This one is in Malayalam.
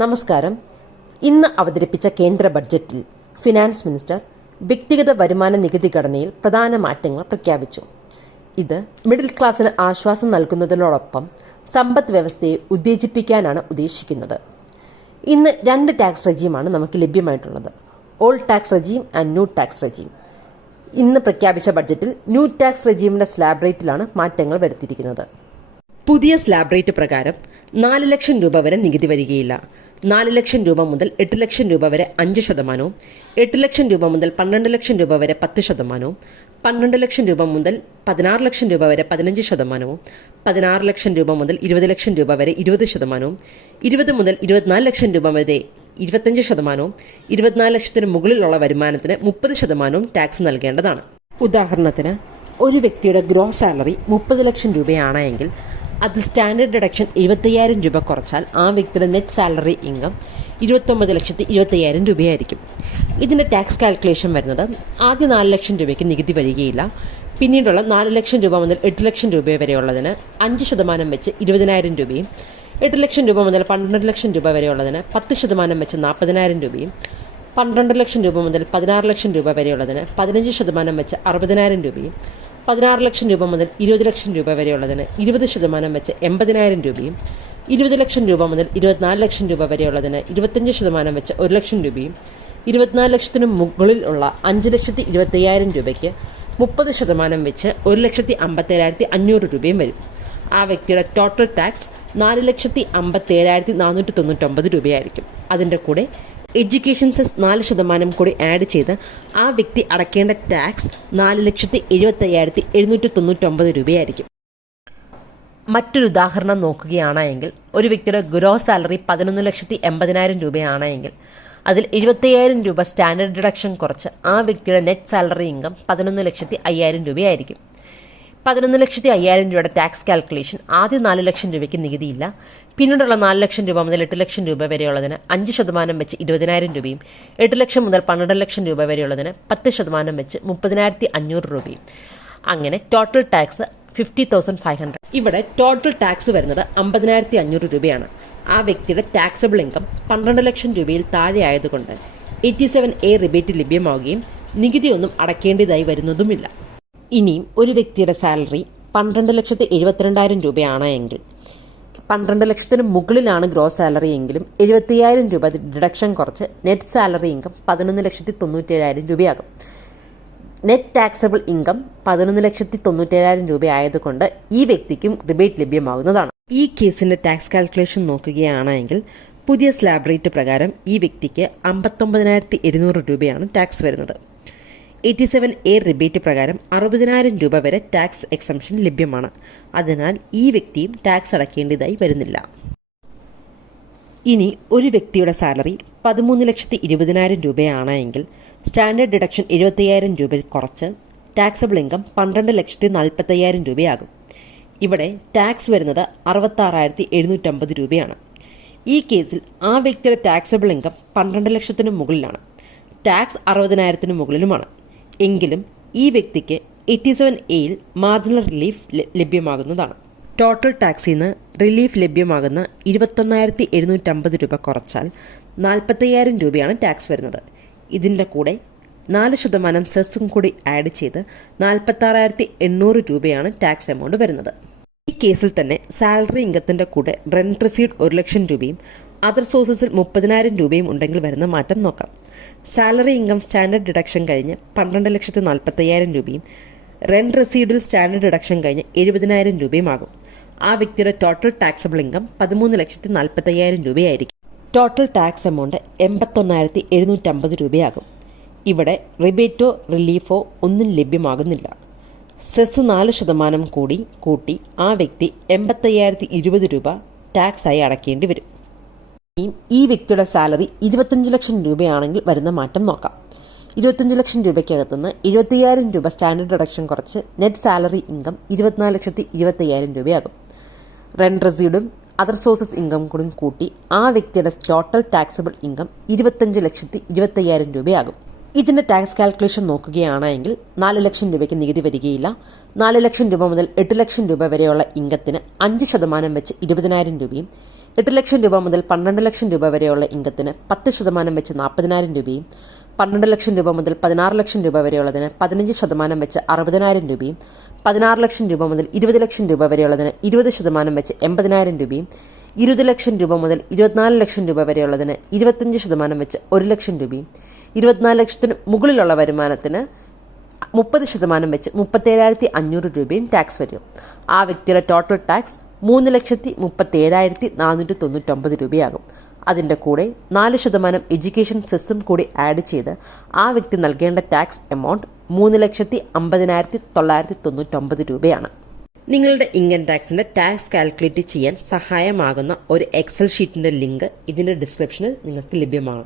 നമസ്കാരം. ഇന്ന് അവതരിപ്പിച്ച കേന്ദ്ര ബഡ്ജറ്റിൽ ഫിനാൻസ് മിനിസ്റ്റർ വ്യക്തിഗത വരുമാന നികുതി ഘടനയിൽ പ്രധാന മാറ്റങ്ങൾ പ്രഖ്യാപിച്ചു. ഇത് മിഡിൽ ക്ലാസിന് ആശ്വാസം നൽകുന്നതിനോടൊപ്പം സമ്പദ് വ്യവസ്ഥയെ ഉത്തേജിപ്പിക്കാനാണ് ഉദ്ദേശിക്കുന്നത്. ഇന്ന് രണ്ട് ടാക്സ് റെജീമാണ് നമുക്ക് ലഭ്യമായിട്ടുള്ളത്: old tax regime and new tax regime. ഇന്ന് പ്രഖ്യാപിച്ച ബഡ്ജറ്റിൽ ന്യൂ ടാക്സ് റെജീമിന്റെ സ്ലാബ് റേറ്റിലാണ് മാറ്റങ്ങൾ വരുത്തിയിരിക്കുന്നത്. പുതിയ സ്ലാബ് റേറ്റ് പ്രകാരം 4 ലക്ഷം രൂപ വരെ നികുതി വരികയില്ല. 4 ലക്ഷം രൂപ മുതൽ 8 ലക്ഷം രൂപ വരെ 5%, 8 ലക്ഷം രൂപ മുതൽ 12 ലക്ഷം രൂപ വരെ 10%, 12 ലക്ഷം രൂപ മുതൽ 16 ലക്ഷം രൂപ വരെ 15%, 16 ലക്ഷം രൂപ മുതൽ 20 ലക്ഷം രൂപ വരെ 20%, 20 മുതൽ 24 ലക്ഷം രൂപ വരെ 25%, 24 ലക്ഷത്തിന് മുകളിലുള്ള വരുമാനത്തിന് 30% ടാക്സ് നൽകേണ്ടതാണ്. ഉദാഹരണത്തിന്, ഒരു വ്യക്തിയുടെ ഗ്രോസ് സാലറി 30 ലക്ഷം രൂപയാണെങ്കിൽ അതിൽ സ്റ്റാൻഡേർഡ് ഡിഡക്ഷൻ 75,000 രൂപ കുറച്ചാൽ ആ വ്യക്തിയുടെ നെറ്റ് സാലറി ഇൻകം 29,75,000 രൂപയായിരിക്കും. ഇതിന്റെ ടാക്സ് കാൽക്കുലേഷൻ വരുന്നത്: ആദ്യ 4 ലക്ഷം രൂപയ്ക്ക് നികുതി വരികയില്ല. പിന്നീടുള്ള 4 ലക്ഷം രൂപ മുതൽ 8 ലക്ഷം രൂപ വരെയുള്ളതിന് 5% വെച്ച് 20,000 രൂപയും, 8 ലക്ഷം രൂപ മുതൽ 12 ലക്ഷം രൂപ വരെയുള്ളതിന് 10% വെച്ച് 40,000 രൂപയും, 12 ലക്ഷം രൂപ മുതൽ 16 ലക്ഷം രൂപ വരെയുള്ളതിന് 15% വെച്ച് 60,000 രൂപയും, 16 ലക്ഷം രൂപ മുതൽ 20 ലക്ഷം രൂപ വരെയുള്ളതിന് 20% വെച്ച് 80,000 രൂപയും, 20 ലക്ഷം രൂപ മുതൽ 24 ലക്ഷം രൂപ വരെയുള്ളതിന് 25% വെച്ച് 1 ലക്ഷം രൂപയും, 24 ലക്ഷത്തിന് മുകളിൽ ഉള്ള 5,25,000 രൂപയ്ക്ക് 30% വെച്ച് 1,57,500 രൂപയും വരും. ആ വ്യക്തിയുടെ ടോട്ടൽ ടാക്സ് 4,57,499 രൂപയായിരിക്കും. അതിൻ്റെ കൂടെ എഡ്യൂക്കേഷൻ സെസ് 4% കൂടി ആഡ് ചെയ്ത് ആ വ്യക്തി അടയ്ക്കേണ്ട ടാക്സ് 4,75,799 രൂപയായിരിക്കും. മറ്റൊരു ഉദാഹരണം നോക്കുകയാണെങ്കിൽ, ഒരു വ്യക്തിയുടെ ഗ്രോസ് സാലറി 11,80,000 രൂപയാണെങ്കിൽ അതിൽ 75,000 രൂപ സ്റ്റാൻഡേർഡ് ഡിഡക്ഷൻ കുറച്ച് ആ വ്യക്തിയുടെ നെറ്റ് സാലറി ഇൻകം 11,05,000 രൂപയായിരിക്കും. 11,05,000 രൂപയുടെ ടാക്സ് കാൽക്കുലേഷൻ: ആദ്യം 4 ലക്ഷം രൂപയ്ക്ക് നികുതിയില്ല. പിന്നീടുള്ള 4 ലക്ഷം രൂപ മുതൽ 8 ലക്ഷം രൂപ വരെയുള്ളതിന് 5% വെച്ച് 20,000 രൂപയും, 8 ലക്ഷം മുതൽ 12 ലക്ഷം രൂപ വരെയുള്ളതിന് 10% വെച്ച് 30,500 രൂപയും. അങ്ങനെ ടോട്ടൽ ടാക്സ് 50,500. ഇവിടെ ടോട്ടൽ ടാക്സ് വരുന്നത് 50,500 രൂപയാണ്. ആ വ്യക്തിയുടെ ടാക്സബിൾ ഇൻകം 12 ലക്ഷം രൂപയിൽ താഴെ ആയതുകൊണ്ട് 87A റിബേറ്റ് ലഭ്യമാവുകയും നികുതിയൊന്നും അടയ്ക്കേണ്ടതായി വരുന്നതുമില്ല. ഇനിയും ഒരു വ്യക്തിയുടെ സാലറി 12,72,000 രൂപയാണെങ്കിൽ 12 ലക്ഷത്തിന് മുകളിലാണ് ഗ്രോസ് സാലറി എങ്കിലും 75,000 രൂപ ഡിഡക്ഷൻ കുറച്ച് നെറ്റ് സാലറി ഇൻകം 11,97,000 രൂപയാകും. നെറ്റ് ടാക്സബിൾ ഇൻകം 11,97,000 രൂപയായതുകൊണ്ട് ഈ വ്യക്തിക്കും റിബേറ്റ് ലഭ്യമാകുന്നതാണ്. ഈ കേസിന്റെ ടാക്സ് കാൽക്കുലേഷൻ നോക്കുകയാണെങ്കിൽ പുതിയ സ്ലാബ് റേറ്റ് പ്രകാരം ഈ വ്യക്തിക്ക് 59,700 രൂപയാണ് ടാക്സ് വരുന്നത്. 87A റിബേറ്റ് പ്രകാരം 60,000 രൂപ വരെ ടാക്സ് എക്സംഷൻ ലഭ്യമാണ്. അതിനാൽ ഈ വ്യക്തിയും ടാക്സ് അടയ്ക്കേണ്ടതായി വരുന്നില്ല. ഇനി ഒരു വ്യക്തിയുടെ സാലറി 13,20,000 രൂപയാണെങ്കിൽ സ്റ്റാൻഡേർഡ് ഡിഡക്ഷൻ 75,000 രൂപ കുറച്ച് ടാക്സബിൾ ഇൻകം 12,40,000 രൂപയാകും. ഇവിടെ ടാക്സ് വരുന്നത് 66,750 രൂപയാണ്. ഈ കേസിൽ ആ വ്യക്തിയുടെ ടാക്സബിൾ ഇൻകം 12 ലക്ഷത്തിന് മുകളിലാണ്. ടാക്സ് 60,000 മുകളിലുമാണ്. എങ്കിലും ഈ വ്യക്തിക്ക് 87Aയിൽ മാർജിനൽ റിലീഫ് ലഭ്യമാകുന്നതാണ്. ടോട്ടൽ ടാക്സിൽ നിന്ന് റിലീഫ് ലഭ്യമാകുന്ന 21,750 രൂപ കുറച്ചാൽ 45,000 രൂപയാണ് ടാക്സ് വരുന്നത്. ഇതിൻ്റെ കൂടെ 4% സെസ്സും കൂടി ആഡ് ചെയ്ത് 46,800 രൂപയാണ് ടാക്സ് എമൗണ്ട് വരുന്നത്. ഈ കേസിൽ തന്നെ സാലറി ഇൻകത്തിൻ്റെ കൂടെ റെന്റ് റിസീഡ് 1 ലക്ഷം രൂപയും അതർ സോഴ്സസിൽ 30,000 രൂപയും ഉണ്ടെങ്കിൽ വരുന്ന മാറ്റം നോക്കാം. സാലറി ഇൻകം സ്റ്റാൻഡേർഡ് ഡിഡക്ഷൻ കഴിഞ്ഞ് 12,40,000 രൂപയും റെന്റ് റിസീഡിൽ സ്റ്റാൻഡേർഡ് ഡിഡക്ഷൻ കഴിഞ്ഞ് 70,000 രൂപയും ആകും. ആ വ്യക്തിയുടെ ടോട്ടൽ ടാക്സബിൾ ഇൻകം 13,40,000 രൂപയായിരിക്കും. ടോട്ടൽ ടാക്സ് എമൗണ്ട് 81,750 രൂപയാകും. ഇവിടെ റിബേറ്റോ റിലീഫോ ഒന്നും ലഭ്യമാകുന്നില്ല. സെസ് 4% കൂടി കൂട്ടി ആ വ്യക്തി 85,020 രൂപ ടാക്സായി അടയ്ക്കേണ്ടി വരും. ഈ വ്യക്തിയുടെ സാലറി 25 ലക്ഷം രൂപയാണെങ്കിൽ വരുന്ന മാറ്റം നോക്കാം. 25 ലക്ഷം രൂപയ്ക്കകത്തുനിന്ന് 70,000 രൂപ സ്റ്റാൻഡേർഡ് ഡിഡക്ഷൻ കുറച്ച് നെറ്റ് സാലറി ഇൻകം 24,20,000 രൂപയാകും. റെന്റ് റെസീഡും അതർ സോഴ്സസ് ഇൻകം കൂടി കൂട്ടി ആ വ്യക്തിയുടെ ടോട്ടൽ ടാക്സബിൾ ഇൻകം 25,20,000 രൂപയാകും. ഇതിന്റെ ടാക്സ് കാൽക്കുലേഷൻ നോക്കുകയാണെങ്കിൽ 4 ലക്ഷം രൂപയ്ക്ക് നികുതി വരികയില്ല. 4 ലക്ഷം രൂപ മുതൽ 8 ലക്ഷം രൂപ വരെയുള്ള ഇൻകത്തിന് 5% വെച്ച് 20,000 രൂപയും, 8 ലക്ഷം രൂപ മുതൽ 12 ലക്ഷം രൂപ വരെയുള്ള ഇൻകത്തിന് 10% വെച്ച് 40,000 രൂപയും 12 ലക്ഷം രൂപ മുതൽ 16 ലക്ഷം രൂപ വരെയുള്ളതിന് 15% വെച്ച് 60,000 രൂപയും 16 ലക്ഷം രൂപ മുതൽ 20 ലക്ഷം രൂപ വരെയുള്ളതിന് 20% വെച്ച് 80,000 രൂപയും 20 ലക്ഷം രൂപ മുതൽ 24 ലക്ഷം രൂപ വരെയുള്ളതിന് 25% വെച്ച് 1 ലക്ഷം രൂപയും 24 ലക്ഷത്തിന് മുകളിലുള്ള വരുമാനത്തിന് 30% വെച്ച് 37,500 രൂപയും ടാക്സ് വരും. ആ വ്യക്തിയുടെ ടോട്ടൽ ടാക്സ് 3,37,499 രൂപയാകും. അതിൻ്റെ കൂടെ 4% എഡ്യൂക്കേഷൻ സെസ്സും കൂടി ആഡ് ചെയ്ത് ആ വ്യക്തി നൽകേണ്ട ടാക്സ് എമൗണ്ട് 3,50,999 രൂപയാണ്. നിങ്ങളുടെ ഇൻകം ടാക്സിന്റെ ടാക്സ് കാൽക്കുലേറ്റ് ചെയ്യാൻ സഹായമാകുന്ന ഒരു എക്സൽ ഷീറ്റിന്റെ ലിങ്ക് ഇതിന്റെ ഡിസ്ക്രിപ്ഷനിൽ നിങ്ങൾക്ക് ലഭ്യമാണ്.